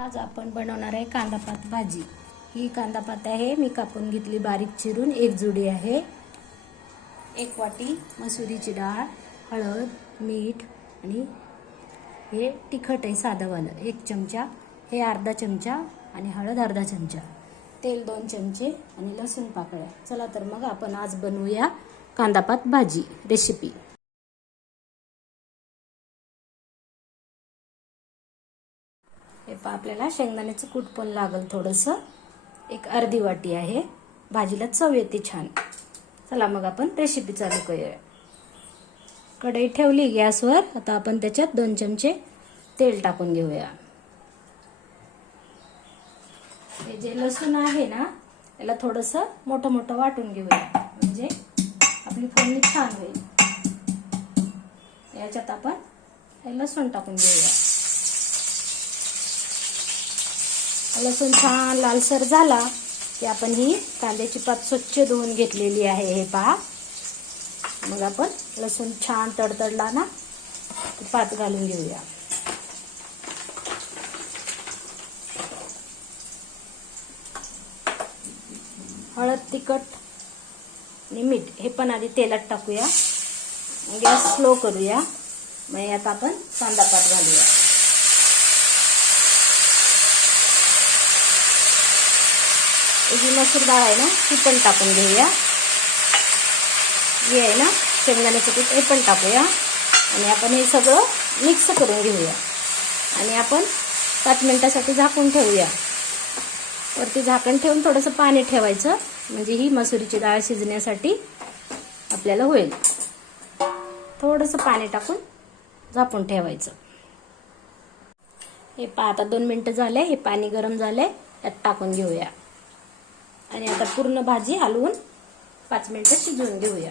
आज आपण बनवणार आहे कांदापात भाजी. ही कांदापात आहे मी कापून घेतली बारीक चिरून एक जुडी आहे. एक वाटी मसुरीची डाळ हळद मीठ आणि हे तिखट आहे साधंवालं एक चमचा हे अर्धा चमचा आणि हळद अर्धा चमचा. तेल दोन चमचे आणि लसूण पाकळ्या. चला तर मग आपण आज बनवूया कांदापात भाजी रेसिपी हे पहा आपल्याला शेंगदाण्याचं कूट पण लागल थोडंसं. एक अर्धी वाटी आहे. भाजीला चव येते छान. चला मग आपण रेसिपी चालू करूया. कढई ठेवली गॅसवर. आता आपण त्याच्यात दोन चमचे तेल टाकून घेऊया. हे जे लसूण आहे ना त्याला थोडंसं मोठं मोठं वाटून घेऊया. म्हणजे आपली फोडणी छान होईल. याच्यात आपण हे लसूण टाकून घेऊया. लसूण छान लालसर झाला की आपण ही कांद्याची पात स्वच्छ धुवून घेतलेली आहे हे पहा. मग आपण लसूण छान तडतडला ना पात घालून घेऊया. हळद तिखट आणि मीठ हे पण आधी तेलात टाकूया. गॅस स्लो करूया. मग यात आपण कांदा पात घालूया. ही मसूर डाळ आहे ना ती पण टाकून घेऊया. हे आहे ना शेंगदाण्याचं पीठ हे पण टाकूया. आणि आपण हे सगळं मिक्स करून घेऊया. आणि आपण पाच मिनटासाठी झाकून ठेवूया. वरती झाकण ठेवून थोडंसं पाणी ठेवायचं. म्हणजे ही मसुरीची डाळ शिजण्यासाठी आपल्याला होईल. थोडंसं पाणी टाकून झाकून ठेवायचं. हे पा आता दोन मिनटं झाले. हे पाणी गरम झाले यात टाकून घेऊया. आणि आता पूर्ण भाजी हलवून पाच मिनिटं शिजवून घेऊया.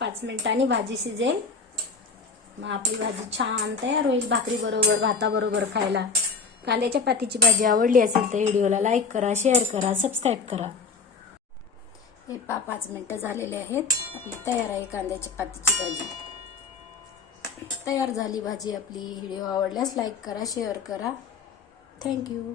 पाच मिनिटांनी भाजी शिजेल. मग आपली भाजी छान तयार होईल भाकरी बरोबर भाताबरोबर खायला. कांद्याच्या पातीची भाजी आवडली असेल तर व्हिडिओला लाईक करा शेअर करा सबस्क्राईब करा. हे पा पाच मिनिटं झालेले आहेत. आपली तयार आहे कांद्याच्या पातीची भाजी. तयार झाली भाजी आपली. व्हिडिओ आवडल्यास लाईक करा शेअर करा. थँक्यू